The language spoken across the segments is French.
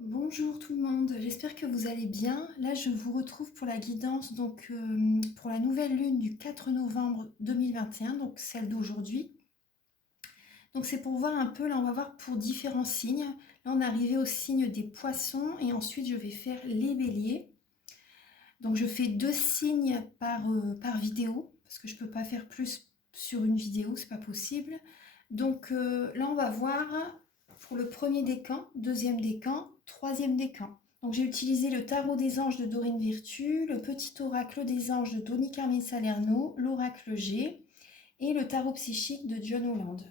Bonjour tout le monde, j'espère que vous allez bien. Là, je vous retrouve pour la guidance, pour la nouvelle lune du 4 novembre 2021, donc celle d'aujourd'hui. Donc c'est pour voir un peu, là on va voir pour différents signes. Là on est arrivé au signe des poissons et ensuite je vais faire les béliers. Donc je fais deux signes par vidéo, parce que je ne peux pas faire plus sur une vidéo, c'est pas possible. Là on va voir pour le premier décan, deuxième décan, troisième décan. Donc j'ai utilisé le tarot des anges de Dorine Virtue, le petit oracle des anges de Tony Carmine Salerno, l'oracle G et le tarot psychique de John Holland.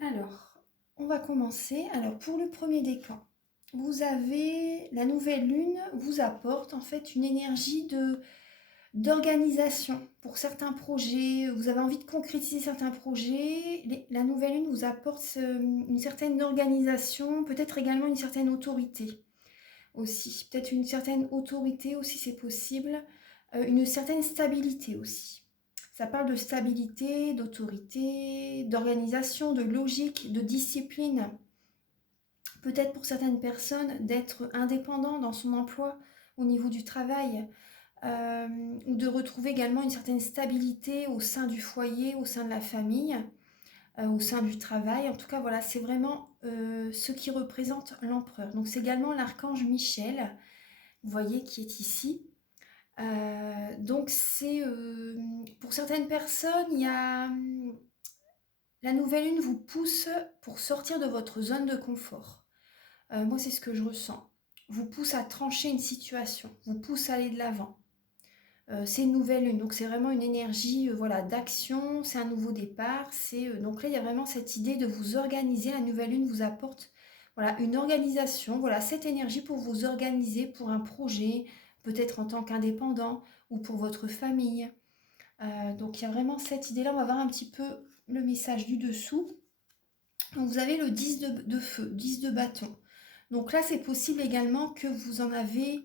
Alors, on va commencer. Alors pour le premier décan, vous avez la nouvelle lune vous apporte en fait une énergie d'organisation pour certains projets. Vous avez envie de concrétiser certains projets. La nouvelle lune vous apporte une certaine organisation, peut-être également une certaine autorité aussi. Peut-être une certaine autorité aussi, c'est possible. Une certaine stabilité aussi. Ça parle de stabilité, d'autorité, d'organisation, de logique, de discipline. Peut-être pour certaines personnes d'être indépendant dans son emploi au niveau du travail, ou de retrouver également une certaine stabilité au sein du foyer, au sein de la famille, au sein du travail. En tout cas, voilà, c'est vraiment ce qui représente l'empereur. Donc c'est également l'archange Michel, vous voyez, qui est ici. Donc c'est pour certaines personnes, il y a la nouvelle lune vous pousse pour sortir de votre zone de confort. Moi, c'est ce que je ressens. Vous pousse à trancher une situation, vous pousse à aller de l'avant. C'est une nouvelle lune, donc c'est vraiment une énergie voilà, d'action, c'est un nouveau départ. Donc là, il y a vraiment cette idée de vous organiser. La nouvelle lune vous apporte voilà, une organisation, voilà, cette énergie pour vous organiser pour un projet, peut-être en tant qu'indépendant ou pour votre famille. Donc il y a vraiment cette idée-là. On va voir un petit peu le message du dessous. Donc vous avez le 10 de feu, 10 de bâton. Donc là, c'est possible également que vous en avez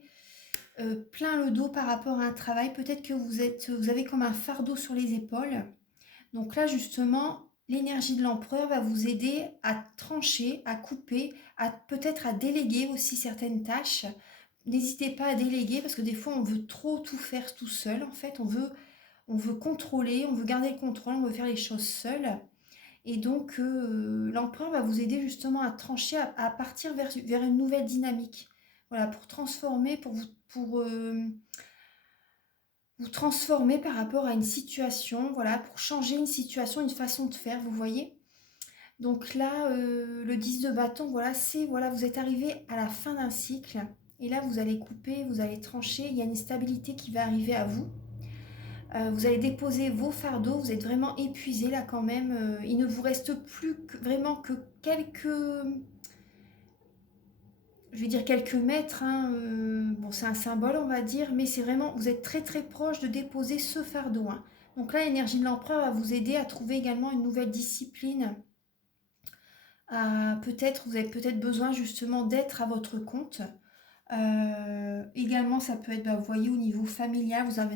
plein le dos par rapport à un travail. Peut-être que vous avez comme un fardeau sur les épaules. Donc là, justement, l'énergie de l'empereur va vous aider à trancher, à couper, peut-être à déléguer aussi certaines tâches. N'hésitez pas à déléguer parce que des fois, on veut trop tout faire tout seul. En fait, on veut contrôler, on veut garder le contrôle, on veut faire les choses seul. Et donc, l'empereur va vous aider justement à trancher, à partir vers une nouvelle dynamique. Voilà, pour transformer, vous transformer par rapport à une situation, voilà, pour changer une situation, une façon de faire, vous voyez. Donc là, le 10 de bâton, voilà, voilà, vous êtes arrivé à la fin d'un cycle. Et là, vous allez couper, vous allez trancher, il y a une stabilité qui va arriver à vous. Vous allez déposer vos fardeaux, vous êtes vraiment épuisé là quand même. Il ne vous reste plus vraiment que je vais dire quelques mètres. Hein, bon, c'est un symbole, on va dire, mais c'est vraiment, vous êtes très très proche de déposer ce fardeau. Hein. Donc là, l'énergie de l'empereur va vous aider à trouver également une nouvelle discipline. Peut-être, vous avez peut-être besoin justement d'être à votre compte. Également, ça peut être, bah, vous voyez, au niveau familial, vous en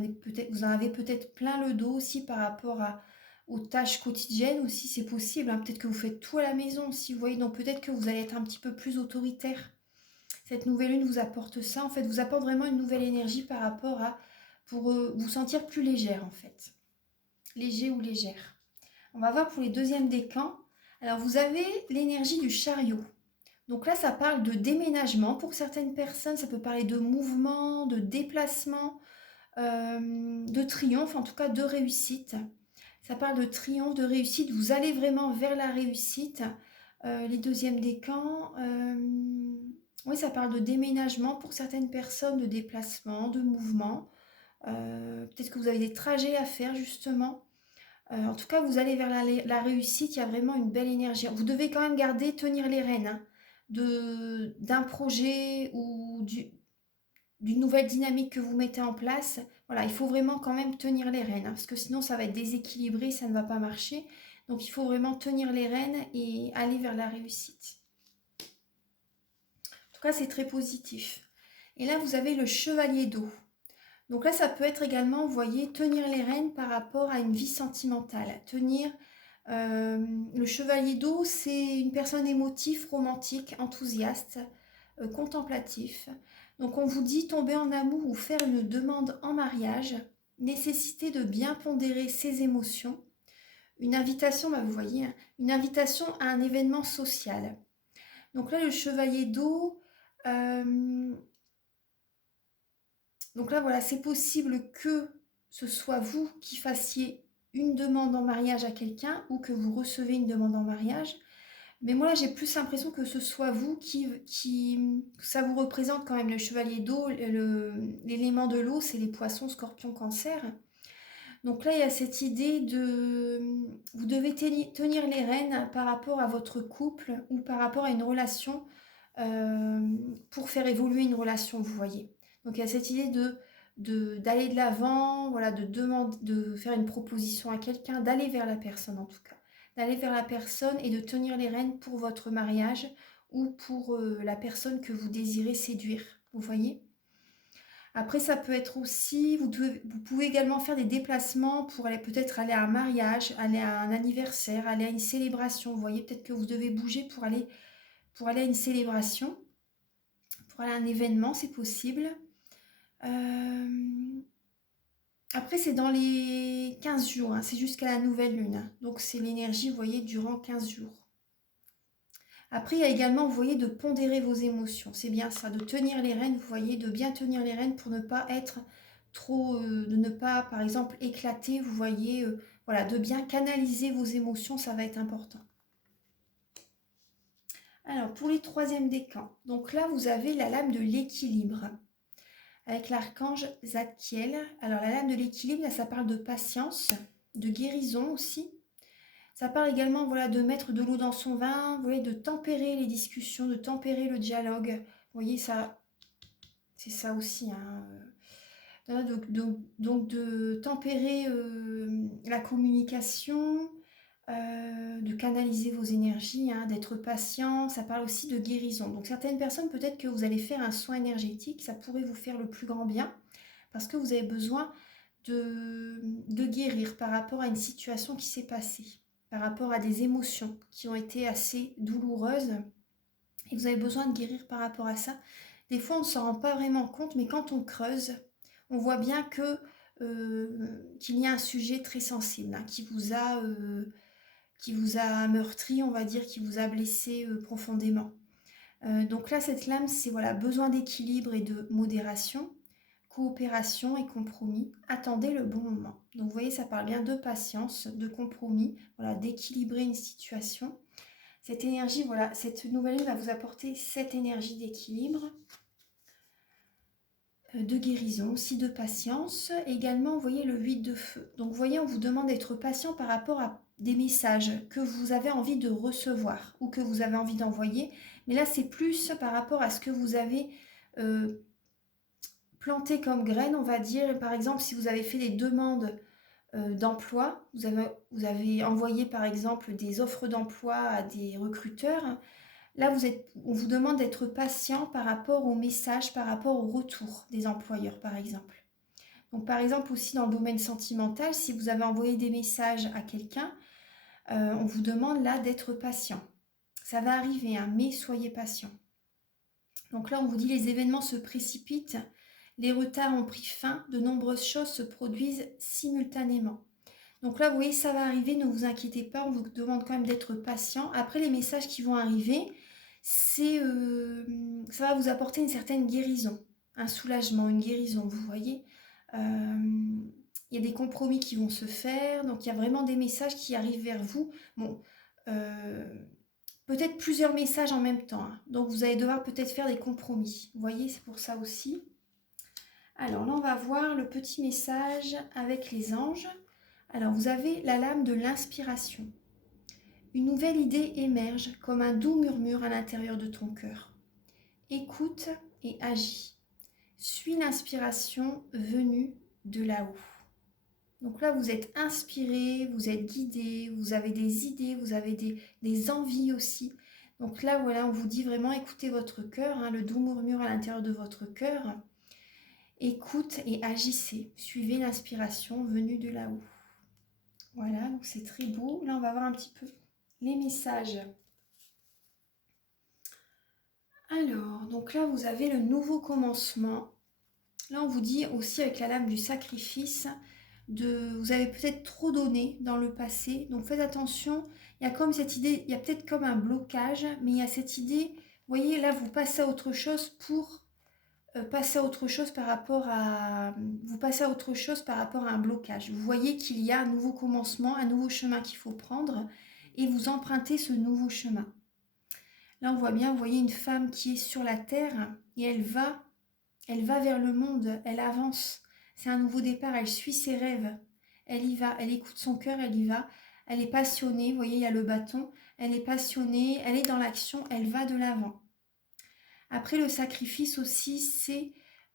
avez peut-être plein le dos aussi par rapport aux tâches quotidiennes aussi, c'est possible. Hein. Peut-être que vous faites tout à la maison aussi, vous voyez, donc peut-être que vous allez être un petit peu plus autoritaire. Cette nouvelle lune vous apporte ça, en fait, vous apporte vraiment une nouvelle énergie pour vous sentir plus légère, en fait. Léger ou légère. On va voir pour les deuxièmes décans. Alors, vous avez l'énergie du chariot. Donc là, ça parle de déménagement pour certaines personnes, ça peut parler de mouvement, de déplacement, de triomphe, en tout cas de réussite. Ça parle de triomphe, de réussite, vous allez vraiment vers la réussite. Les deuxièmes décans, oui, ça parle de déménagement pour certaines personnes, de déplacement, de mouvement. Peut-être que vous avez des trajets à faire justement. En tout cas, vous allez vers la réussite, il y a vraiment une belle énergie. Vous devez quand même tenir les rênes hein, d'un projet ou d'une nouvelle dynamique que vous mettez en place. Voilà, il faut vraiment quand même tenir les rênes, hein, parce que sinon ça va être déséquilibré, ça ne va pas marcher. Donc il faut vraiment tenir les rênes et aller vers la réussite. En tout cas, c'est très positif. Et là, vous avez le chevalier d'eau. Donc là, ça peut être également, vous voyez, tenir les rênes par rapport à une vie sentimentale. Le chevalier d'eau, c'est une personne émotive, romantique, enthousiaste. contemplatif. Donc on vous dit tomber en amour ou faire une demande en mariage, nécessité de bien pondérer ses émotions, une invitation, bah vous voyez, hein, une invitation à un événement social. Donc là, le chevalier d'eau, donc là, voilà, c'est possible que ce soit vous qui fassiez une demande en mariage à quelqu'un ou que vous recevez une demande en mariage. Mais moi, là, j'ai plus l'impression que ce soit vous que ça vous représente quand même le chevalier d'eau. L'élément de l'eau, c'est les poissons, scorpions, cancer. Donc là, il y a cette idée de... Vous devez tenir les rênes par rapport à votre couple ou par rapport à une relation pour faire évoluer une relation, vous voyez. Donc il y a cette idée d'aller de l'avant, voilà, de faire une proposition à quelqu'un, d'aller vers la personne en tout cas. D'aller vers la personne et de tenir les rênes pour votre mariage ou pour la personne que vous désirez séduire, vous voyez. Après, ça peut être aussi, vous pouvez également faire des déplacements pour aller peut-être aller à un mariage, aller à un anniversaire, aller à une célébration. Vous voyez, peut-être que vous devez bouger pour aller à une célébration, pour aller à un événement, c'est possible. Après, c'est dans les 15 jours, hein, c'est jusqu'à la nouvelle lune. Donc, c'est l'énergie, vous voyez, durant 15 jours. Après, il y a également, vous voyez, de pondérer vos émotions. C'est bien ça, de tenir les rênes, vous voyez, de bien tenir les rênes pour ne pas être trop, de ne pas, par exemple, éclater, vous voyez, voilà, de bien canaliser vos émotions, ça va être important. Alors, pour les troisièmes décans, donc là, vous avez la lame de l'équilibre avec l'archange Zadkiel. Alors, la lame de l'équilibre, là, ça parle de patience, de guérison aussi. Ça parle également, voilà, de mettre de l'eau dans son vin, vous voyez, de tempérer les discussions, de tempérer le dialogue. Vous voyez, ça, c'est ça aussi, hein. Donc de tempérer la communication, de canaliser vos énergies, hein, d'être patient. Ça parle aussi de guérison. Donc certaines personnes, peut-être que vous allez faire un soin énergétique, ça pourrait vous faire le plus grand bien, parce que vous avez besoin de guérir par rapport à une situation qui s'est passée, par rapport à des émotions qui ont été assez douloureuses, et vous avez besoin de guérir par rapport à ça. Des fois, on ne s'en rend pas vraiment compte, mais quand on creuse, on voit bien qu'il y a un sujet très sensible, hein, qui vous a meurtri, on va dire, qui vous a blessé profondément. Donc là, cette lame, c'est voilà, besoin d'équilibre et de modération, coopération et compromis. Attendez le bon moment. Donc vous voyez, ça parle bien de patience, de compromis, voilà, d'équilibrer une situation. Cette énergie, voilà, cette nouvelle lune va vous apporter cette énergie d'équilibre, de guérison, aussi de patience. Également, vous voyez le 8 de feu. Donc vous voyez, on vous demande d'être patient par rapport à des messages que vous avez envie de recevoir ou que vous avez envie d'envoyer. Mais là, c'est plus par rapport à ce que vous avez planté comme graine, on va dire. Par exemple, si vous avez fait des demandes d'emploi, vous avez envoyé par exemple des offres d'emploi à des recruteurs. Là, on vous demande d'être patient par rapport aux messages, par rapport au retour des employeurs, par exemple. Donc, par exemple, aussi dans le domaine sentimental, si vous avez envoyé des messages à quelqu'un, on vous demande là d'être patient. Ça va arriver, hein, mais soyez patient. Donc là, on vous dit les événements se précipitent, les retards ont pris fin, de nombreuses choses se produisent simultanément. Donc là, vous voyez, ça va arriver, ne vous inquiétez pas, on vous demande quand même d'être patient. Après, les messages qui vont arriver, ça va vous apporter une certaine guérison, un soulagement, une guérison, vous voyez. Il y a des compromis qui vont se faire, donc il y a vraiment des messages qui arrivent vers vous. Bon, peut-être plusieurs messages en même temps, hein. Donc vous allez devoir peut-être faire des compromis, vous voyez, c'est pour ça aussi. Alors là, on va voir le petit message avec les anges. Alors vous avez la lame de l'inspiration. Une nouvelle idée émerge comme un doux murmure à l'intérieur de ton cœur. Écoute et agis. Suis l'inspiration venue de là-haut. Donc là, vous êtes inspiré, vous êtes guidé, vous avez des idées, vous avez des envies aussi. Donc là, voilà, on vous dit vraiment écoutez votre cœur, hein, le doux murmure à l'intérieur de votre cœur. Écoute et agissez. Suivez l'inspiration venue de là-haut. Voilà, donc c'est très beau. Là, on va voir un petit peu les messages. Alors, donc là vous avez le nouveau commencement. Là on vous dit aussi avec la lame du sacrifice, vous avez peut-être trop donné dans le passé, donc faites attention. Il y a comme cette idée, il y a peut-être comme un blocage, mais il y a cette idée, vous voyez là vous passez à autre chose pour passer à autre chose par rapport à vous passez à autre chose par rapport à un blocage. Vous voyez qu'il y a un nouveau commencement, un nouveau chemin qu'il faut prendre et vous empruntez ce nouveau chemin. Là on voit bien, vous voyez une femme qui est sur la terre et elle va vers le monde, elle avance. C'est un nouveau départ, elle suit ses rêves. Elle y va, elle écoute son cœur, elle y va. Elle est passionnée, vous voyez, il y a le bâton. Elle est passionnée, elle est dans l'action, elle va de l'avant. Après, le sacrifice aussi, c'est...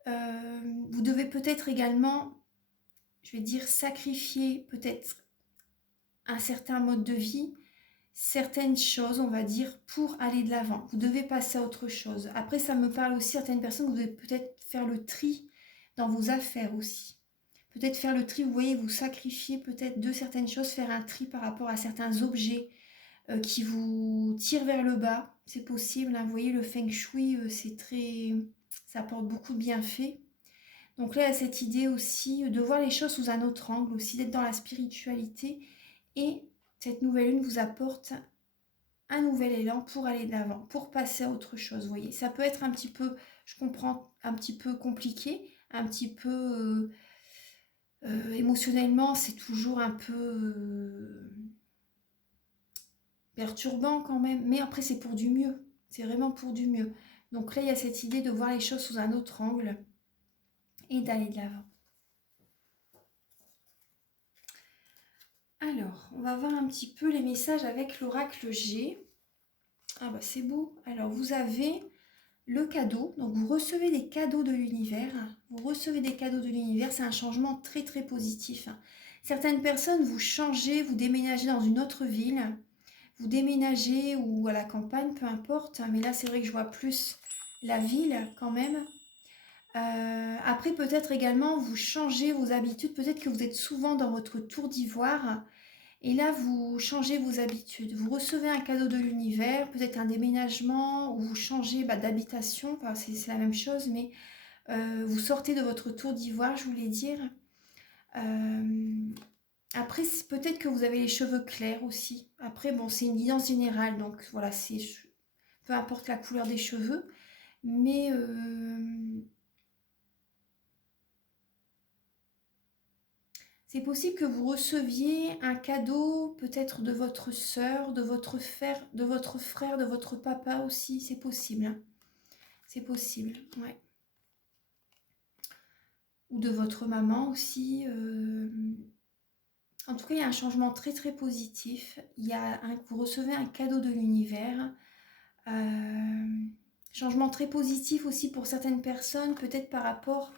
vous devez peut-être également, je vais dire, sacrifier peut-être un certain mode de vie, certaines choses, on va dire, pour aller de l'avant. Vous devez passer à autre chose. Après, ça me parle aussi, certaines personnes, vous devez peut-être faire le tri dans vos affaires aussi. Peut-être faire le tri, vous voyez, vous sacrifier peut-être de certaines choses, faire un tri par rapport à certains objets qui vous tirent vers le bas. C'est possible, hein. Vous voyez, le feng shui, c'est très... ça apporte beaucoup de bienfaits. Donc là, il y a cette idée aussi de voir les choses sous un autre angle, aussi d'être dans la spiritualité. Et cette nouvelle lune vous apporte un nouvel élan pour aller de l'avant, pour passer à autre chose. Vous voyez, ça peut être un petit peu, je comprends, un petit peu compliqué, un petit peu émotionnellement, c'est toujours un peu perturbant quand même. Mais après, c'est pour du mieux. C'est vraiment pour du mieux. Donc là, il y a cette idée de voir les choses sous un autre angle et d'aller de l'avant. Alors, on va voir un petit peu les messages avec l'oracle G. Ah bah c'est beau. Alors, vous avez le cadeau. Donc, vous recevez des cadeaux de l'univers. Vous recevez des cadeaux de l'univers. C'est un changement très, très positif. Certaines personnes, vous changez, vous déménagez dans une autre ville. Vous déménagez ou à la campagne, peu importe. Mais là, c'est vrai que je vois plus la ville quand même. Après, peut-être également, vous changez vos habitudes. Peut-être que vous êtes souvent dans votre tour d'ivoire. Et là, vous changez vos habitudes. Vous recevez un cadeau de l'univers, peut-être un déménagement, ou vous changez d'habitation. Enfin, c'est la même chose, mais vous sortez de votre tour d'ivoire, je voulais dire. Après, peut-être que vous avez les cheveux clairs aussi. Après, bon, c'est une guidance générale, donc voilà, peu importe la couleur des cheveux. Mais c'est possible que vous receviez un cadeau peut-être de votre sœur, de votre frère, de votre papa aussi. C'est possible. Hein. C'est possible, ouais. Ou de votre maman aussi. En tout cas, il y a un changement très très positif. Vous recevez un cadeau de l'univers. Changement très positif aussi pour certaines personnes, peut-être par rapport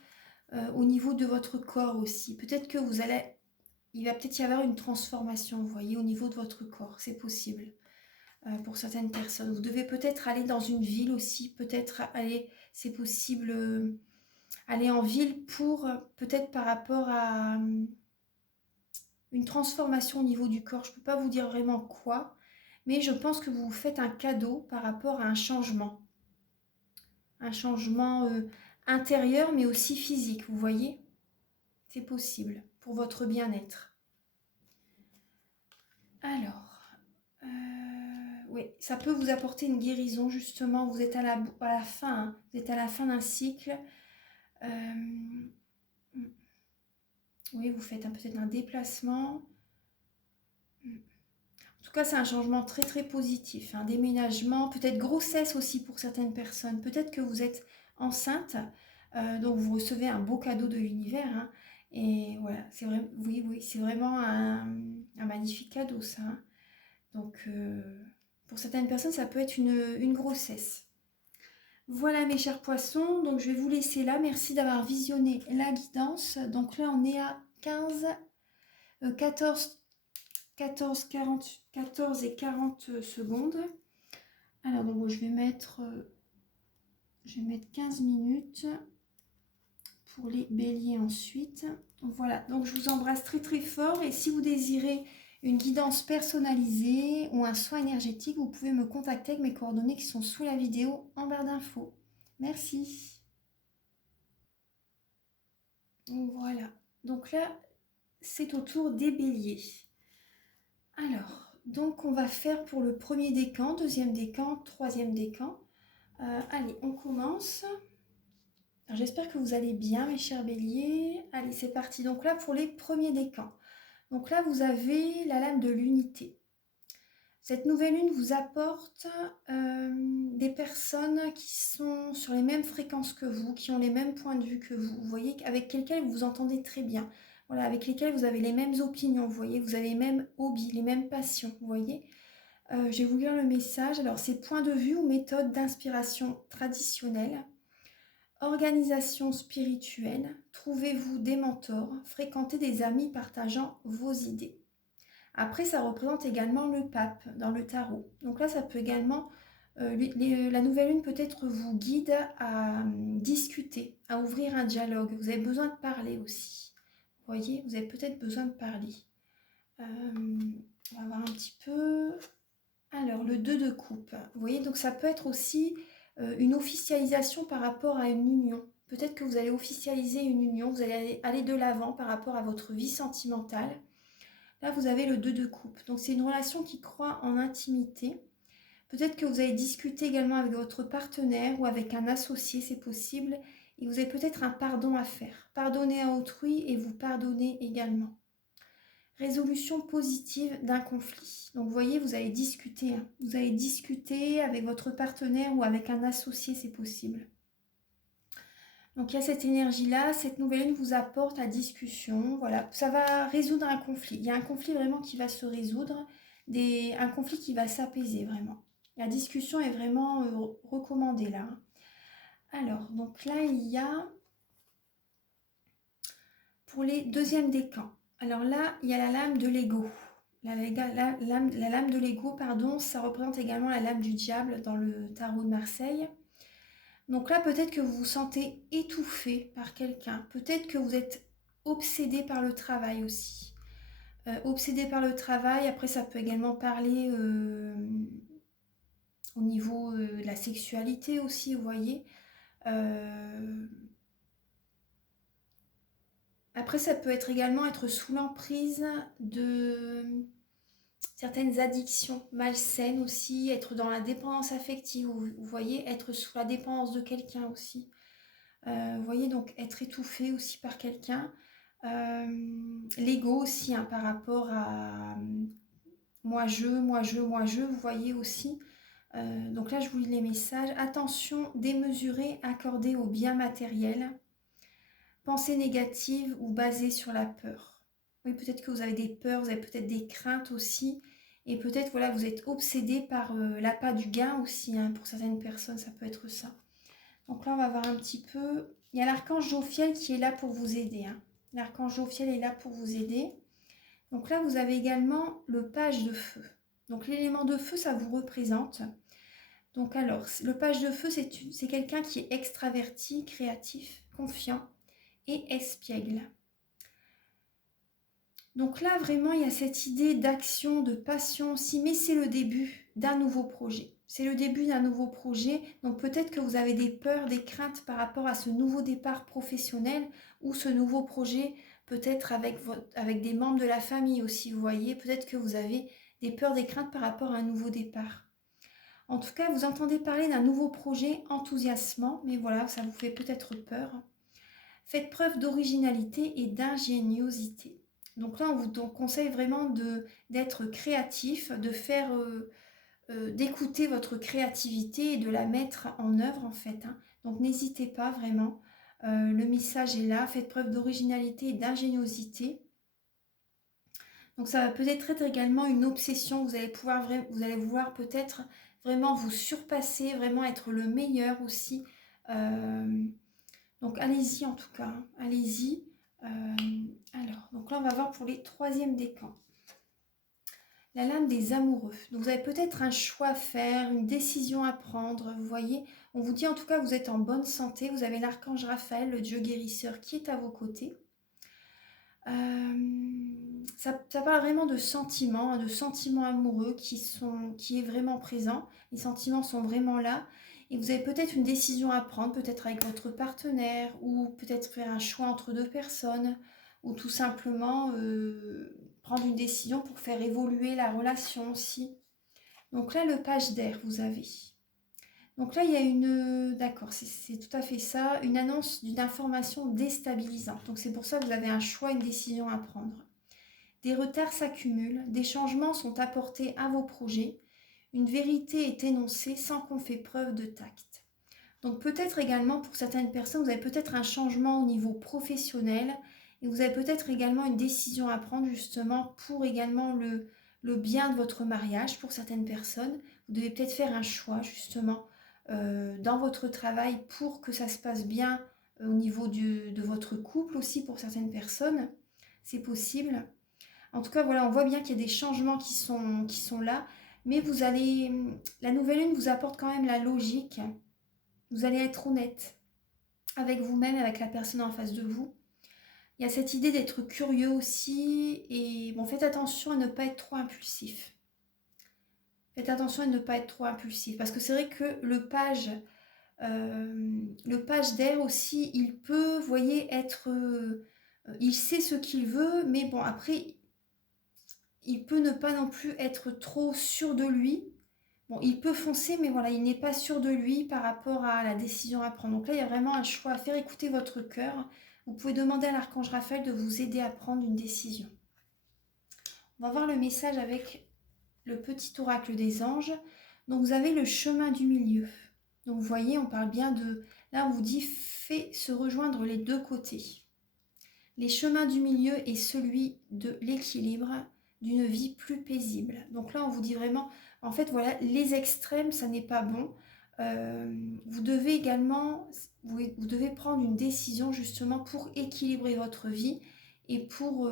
au niveau de votre corps aussi. Peut-être que il va peut-être y avoir une transformation, vous voyez, au niveau de votre corps. C'est possible pour certaines personnes. Vous devez peut-être aller dans une ville aussi, peut-être aller, c'est possible, aller en ville pour peut-être par rapport à une transformation au niveau du corps. Je ne peux pas vous dire vraiment quoi, mais je pense que vous vous faites un cadeau par rapport à un changement. Un changement intérieur, mais aussi physique, vous voyez? C'est possible pour votre bien-être. Alors, oui, ça peut vous apporter une guérison, justement. Vous êtes à la fin, hein. Vous êtes à la fin d'un cycle. Oui, vous faites peut-être un déplacement. En tout cas, c'est un changement très très positif. Un déménagement, peut-être grossesse aussi pour certaines personnes. Peut-être que vous êtes enceinte, donc vous recevez un beau cadeau de l'univers. Hein, et voilà, c'est vrai, oui, c'est vraiment un magnifique cadeau ça. Hein. Donc, pour certaines personnes, ça peut être une grossesse. Voilà mes chers poissons, donc je vais vous laisser là. Merci d'avoir visionné la guidance. Donc là, on est à 14 et 40 secondes. Alors, donc, je vais mettre 15 minutes pour les béliers ensuite. Donc, voilà, donc je vous embrasse très très fort. Et si vous désirez une guidance personnalisée ou un soin énergétique, vous pouvez me contacter avec mes coordonnées qui sont sous la vidéo en barre d'infos. Merci. Voilà. Donc là, c'est au tour des béliers. Alors, donc on va faire pour le premier décan, deuxième décan, troisième décan. Allez, on commence. J'espère que vous allez bien, mes chers béliers. Allez, c'est parti. Donc là, pour les premiers décans. Donc là, vous avez la lame de l'unité. Cette nouvelle lune vous apporte des personnes qui sont sur les mêmes fréquences que vous, qui ont les mêmes points de vue que vous. Vous voyez, avec lesquels vous vous entendez très bien. Voilà, avec lesquels vous avez les mêmes opinions, vous voyez, vous avez les mêmes hobbies, les mêmes passions, vous voyez. Je vais vous lire le message. Alors, c'est points de vue ou méthodes d'inspiration traditionnelles. Organisation spirituelle, trouvez-vous des mentors, fréquentez des amis partageant vos idées. Après, ça représente également le pape dans le tarot. Donc là, ça peut également, la nouvelle lune peut-être vous guide à discuter, à ouvrir un dialogue. Vous avez besoin de parler aussi. Vous voyez, vous avez peut-être besoin de parler. On va voir un petit peu. Alors, le 2 de coupe. Vous voyez, donc ça peut être aussi une officialisation par rapport à une union. Peut-être que vous allez officialiser une union, vous allez aller de l'avant par rapport à votre vie sentimentale. Là, vous avez le 2 de coupe. Donc, c'est une relation qui croît en intimité. Peut-être que vous allez discuter également avec votre partenaire ou avec un associé, c'est possible. Et vous avez peut-être un pardon à faire. Pardonner à autrui et vous pardonner également. Résolution positive d'un conflit. Donc, vous voyez, vous allez discuter. Vous allez discuter avec votre partenaire ou avec un associé, c'est possible. Donc il y a cette énergie-là, cette nouvelle lune vous apporte la discussion, voilà, ça va résoudre un conflit. Il y a un conflit vraiment qui va se résoudre, un conflit qui va s'apaiser vraiment. La discussion est vraiment recommandée là. Alors, donc là il y a, pour les deuxièmes décans, alors là il y a la lame de l'ego. La lame de l'ego, pardon, ça représente également la lame du diable dans le tarot de Marseille. Donc là, peut-être que vous vous sentez étouffé par quelqu'un. Peut-être que vous êtes obsédé par le travail aussi. Obsédé par le travail, après ça peut également parler au niveau de la sexualité aussi, vous voyez. Après ça peut être également être sous l'emprise de certaines addictions malsaines aussi, être dans la dépendance affective, vous voyez, être sous la dépendance de quelqu'un aussi. Vous voyez, donc être étouffé aussi par quelqu'un. L'ego aussi, hein, par rapport à moi je, vous voyez aussi. Donc là, je vous lis les messages. Attention démesurée accordée aux biens matériels. Pensée négative ou basée sur la peur. Oui, peut-être que vous avez des peurs, vous avez peut-être des craintes aussi. Et peut-être, voilà, vous êtes obsédé par l'appât du gain aussi, hein, pour certaines personnes, ça peut être ça. Donc là, on va voir un petit peu. Il y a l'archange Jophiel qui est là pour vous aider. Hein. L'archange Jophiel est là pour vous aider. Donc là, vous avez également le page de feu. Donc l'élément de feu, ça vous représente. Donc alors, le page de feu, c'est quelqu'un qui est extraverti, créatif, confiant et espiègle. Donc là, vraiment, il y a cette idée d'action, de passion aussi, mais c'est le début d'un nouveau projet. C'est le début d'un nouveau projet, donc peut-être que vous avez des peurs, des craintes par rapport à ce nouveau départ professionnel ou ce nouveau projet, peut-être avec des membres de la famille aussi, vous voyez. Peut-être que vous avez des peurs, des craintes par rapport à un nouveau départ. En tout cas, vous entendez parler d'un nouveau projet enthousiasmant, mais voilà, ça vous fait peut-être peur. Faites preuve d'originalité et d'ingéniosité. Donc là, on vous conseille vraiment d'être créatif, de faire, d'écouter votre créativité et de la mettre en œuvre en fait. Hein. Donc n'hésitez pas vraiment. Le message est là. Faites preuve d'originalité et d'ingéniosité. Donc ça va peut-être être également une obsession. Vous allez vouloir peut-être vraiment vous surpasser, vraiment être le meilleur aussi. Donc allez-y en tout cas, hein. Allez-y. Alors, donc là on va voir pour les troisièmes décans. La lame des amoureux. Donc vous avez peut-être un choix à faire, une décision à prendre, vous voyez. On vous dit en tout cas que vous êtes en bonne santé, vous avez l'archange Raphaël, le dieu guérisseur qui est à vos côtés. Ça parle vraiment de sentiments amoureux qui est vraiment présent. Les sentiments sont vraiment là. Et vous avez peut-être une décision à prendre, peut-être avec votre partenaire, ou peut-être faire un choix entre deux personnes, ou tout simplement prendre une décision pour faire évoluer la relation aussi. Donc là, le page d'air, vous avez. Donc là, il y a une... D'accord, c'est tout à fait ça, une annonce d'une information déstabilisante. Donc c'est pour ça que vous avez un choix, une décision à prendre. Des retards s'accumulent, des changements sont apportés à vos projets, une vérité est énoncée sans qu'on fait preuve de tact. Donc peut-être également pour certaines personnes, vous avez peut-être un changement au niveau professionnel et vous avez peut-être également une décision à prendre justement pour également le bien de votre mariage. Pour certaines personnes, vous devez peut-être faire un choix justement dans votre travail pour que ça se passe bien au niveau de votre couple aussi pour certaines personnes. C'est possible. En tout cas, voilà, on voit bien qu'il y a des changements qui sont là, mais vous allez, la nouvelle lune vous apporte quand même la logique. Vous allez être honnête avec vous-même, avec la personne en face de vous. Il y a cette idée d'être curieux aussi, et bon, faites attention à ne pas être trop impulsif. Faites attention à ne pas être trop impulsif, parce que c'est vrai que le page d'air aussi, il peut, vous voyez, être, il sait ce qu'il veut, mais bon, après, il peut ne pas non plus être trop sûr de lui. Bon, il peut foncer, mais voilà, il n'est pas sûr de lui par rapport à la décision à prendre. Donc là, il y a vraiment un choix à faire. Écoutez votre cœur. Vous pouvez demander à l'archange Raphaël de vous aider à prendre une décision. On va voir le message avec le petit oracle des anges. Donc vous avez le chemin du milieu. Donc vous voyez, on parle bien de... Là, on vous dit, fais se rejoindre les deux côtés. Les chemins du milieu est celui de l'équilibre, d'une vie plus paisible. Donc là, on vous dit vraiment, en fait, voilà, les extrêmes, ça n'est pas bon. Vous devez également, vous devez prendre une décision justement pour équilibrer votre vie et pour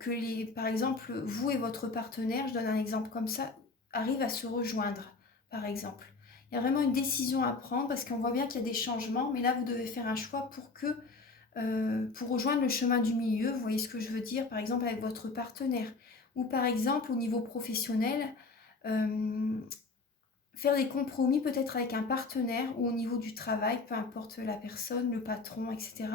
que, par exemple, vous et votre partenaire, je donne un exemple comme ça, arrivent à se rejoindre, par exemple. Il y a vraiment une décision à prendre parce qu'on voit bien qu'il y a des changements, mais là, vous devez faire un choix pour rejoindre le chemin du milieu, vous voyez ce que je veux dire, par exemple avec votre partenaire. Ou par exemple au niveau professionnel, faire des compromis peut-être avec un partenaire ou au niveau du travail, peu importe la personne, le patron, etc.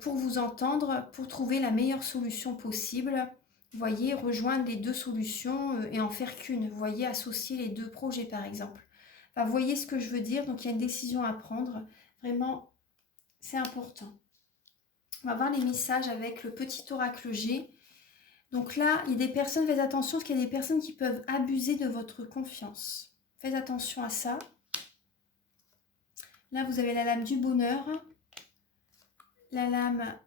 Pour vous entendre, pour trouver la meilleure solution possible. Vous voyez, rejoindre les deux solutions et en faire qu'une. Vous voyez, associer les deux projets par exemple. Enfin, vous voyez ce que je veux dire, donc il y a une décision à prendre. Vraiment, c'est important. On va voir les messages avec le petit oracle G. Donc là, il y a des personnes, faites attention parce qu'il y a des personnes qui peuvent abuser de votre confiance. Faites attention à ça. Là, vous avez la lame du bonheur. La lame,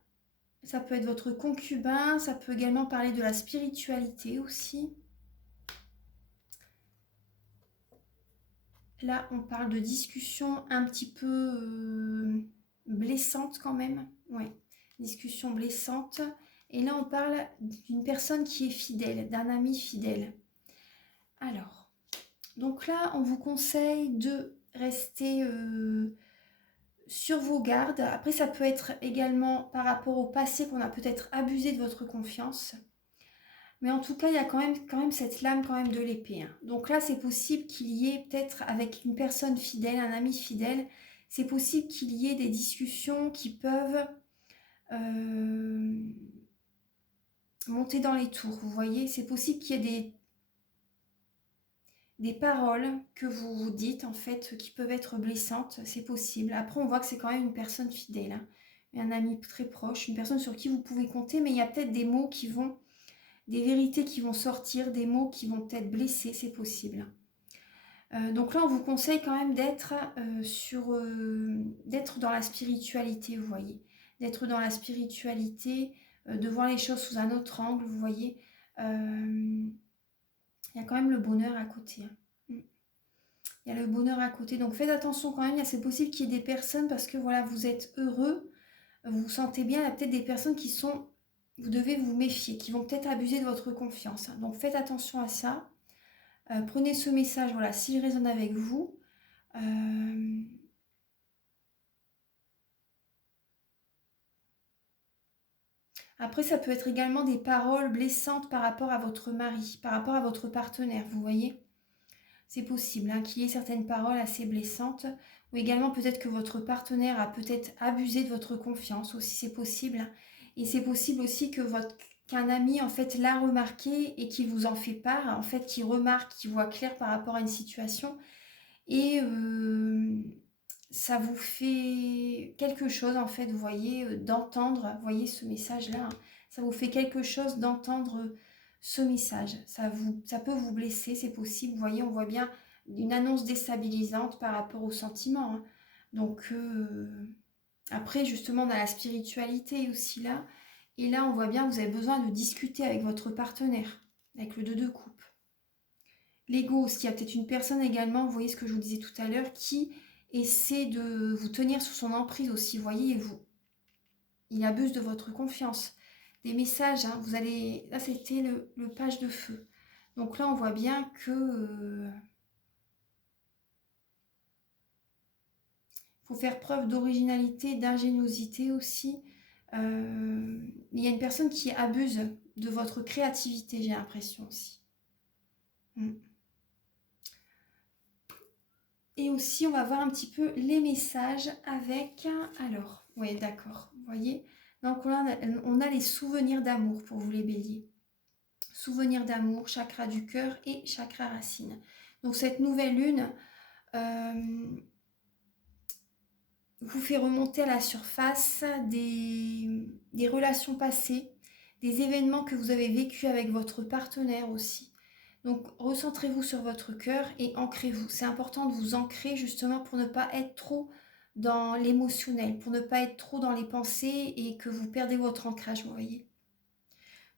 ça peut être votre concubin. Ça peut également parler de la spiritualité aussi. Là, on parle de discussion un petit peu blessante quand même. Ouais, discussion blessante. Et là, on parle d'une personne qui est fidèle, d'un ami fidèle. Alors, donc là, on vous conseille de rester sur vos gardes. Après, ça peut être également par rapport au passé qu'on a peut-être abusé de votre confiance. Mais en tout cas, il y a quand même cette lame quand même de l'épée. Hein. Donc là, c'est possible qu'il y ait peut-être avec une personne fidèle, un ami fidèle, c'est possible qu'il y ait des discussions qui peuvent monter dans les tours. Vous voyez, c'est possible qu'il y ait des paroles que vous vous dites en fait qui peuvent être blessantes, c'est possible. Après, on voit que c'est quand même une personne fidèle, hein. Un ami très proche, une personne sur qui vous pouvez compter, mais il y a peut-être des mots qui vont... des vérités qui vont sortir, des mots qui vont peut-être blesser, c'est possible. Donc là, on vous conseille quand même d'être d'être dans la spiritualité, vous voyez. D'être dans la spiritualité, de voir les choses sous un autre angle, vous voyez. Il y a quand même le bonheur à côté. Hein. Il y a le bonheur à côté. Donc faites attention quand même, c'est possible qu'il y ait des personnes, parce que voilà, vous êtes heureux, vous vous sentez bien, il y a peut-être des personnes qui sont... Vous devez vous méfier, qui vont peut-être abuser de votre confiance. Hein. Donc faites attention à ça. Prenez ce message, voilà, s'il résonne avec vous. Après, ça peut être également des paroles blessantes par rapport à votre mari, par rapport à votre partenaire, vous voyez. C'est possible hein, qu'il y ait certaines paroles assez blessantes, ou également peut-être que votre partenaire a peut-être abusé de votre confiance aussi, c'est possible. Et c'est possible aussi que qu'un ami en fait l'a remarqué et qu'il vous en fait part, en fait qu'il remarque, qu'il voit clair par rapport à une situation et ça vous fait quelque chose en fait, vous voyez, d'entendre, vous voyez ce message-là, hein, ça vous fait quelque chose d'entendre ce message, ça peut vous blesser, c'est possible, vous voyez, on voit bien une annonce déstabilisante par rapport aux sentiments, hein. Donc après justement on a la spiritualité aussi là, et là on voit bien que vous avez besoin de discuter avec votre partenaire, avec le 2 de coupe. L'ego aussi, il y a peut-être une personne également, vous voyez ce que je vous disais tout à l'heure, qui essaie de vous tenir sous son emprise aussi, vous voyez, il abuse de votre confiance. Des messages, hein, vous allez... Là, c'était le page de feu. Donc là, on voit bien que... faut faire preuve d'originalité, d'ingéniosité aussi. Il y a une personne qui abuse de votre créativité, j'ai l'impression aussi. Et aussi, on va voir un petit peu les messages avec... Alors, oui, d'accord, vous voyez. Donc là, on a les souvenirs d'amour pour vous les béliers. Souvenirs d'amour, chakra du cœur et chakra racine. Donc cette nouvelle lune vous fait remonter à la surface des relations passées, des événements que vous avez vécus avec votre partenaire aussi. Donc recentrez-vous sur votre cœur et ancrez-vous. C'est important de vous ancrer justement pour ne pas être trop dans l'émotionnel, pour ne pas être trop dans les pensées et que vous perdez votre ancrage, vous voyez.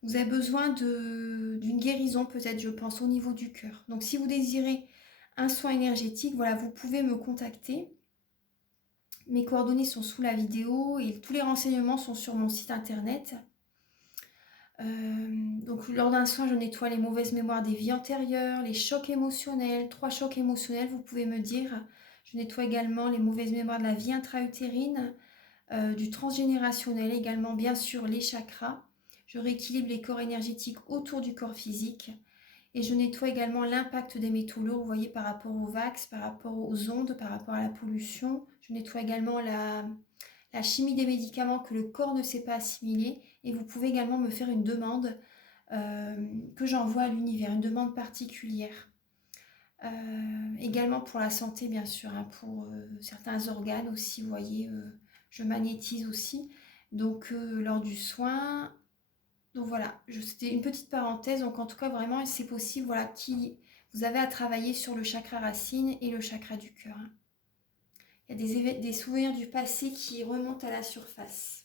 Vous avez besoin d'une guérison peut-être, je pense, au niveau du cœur. Donc si vous désirez un soin énergétique, voilà, vous pouvez me contacter. Mes coordonnées sont sous la vidéo et tous les renseignements sont sur mon site internet. Donc lors d'un soin, je nettoie les mauvaises mémoires des vies antérieures, les chocs émotionnels, 3 chocs émotionnels, vous pouvez me dire. Je nettoie également les mauvaises mémoires de la vie intra-utérine, du transgénérationnel, également bien sûr les chakras. Je rééquilibre les corps énergétiques autour du corps physique. Et je nettoie également l'impact des métaux lourds, vous voyez, par rapport aux vax, par rapport aux ondes, par rapport à la pollution. Je nettoie également la chimie des médicaments que le corps ne sait pas assimiler. Et vous pouvez également me faire une demande que j'envoie à l'univers, une demande particulière. Également pour la santé, bien sûr, hein, pour certains organes aussi, vous voyez, je magnétise aussi. Donc, lors du soin... Donc voilà, c'était une petite parenthèse. Donc en tout cas, vraiment, c'est possible, voilà, vous avez à travailler sur le chakra racine et le chakra du cœur, hein. Il y a des souvenirs du passé qui remontent à la surface.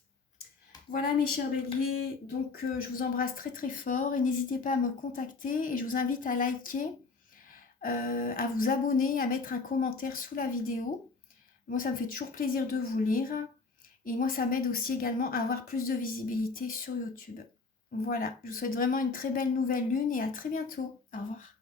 Voilà mes chers béliers, donc je vous embrasse très très fort et n'hésitez pas à me contacter et je vous invite à liker, à vous abonner, à mettre un commentaire sous la vidéo. Moi, ça me fait toujours plaisir de vous lire et moi, ça m'aide aussi également à avoir plus de visibilité sur YouTube. Voilà, je vous souhaite vraiment une très belle nouvelle lune et à très bientôt. Au revoir.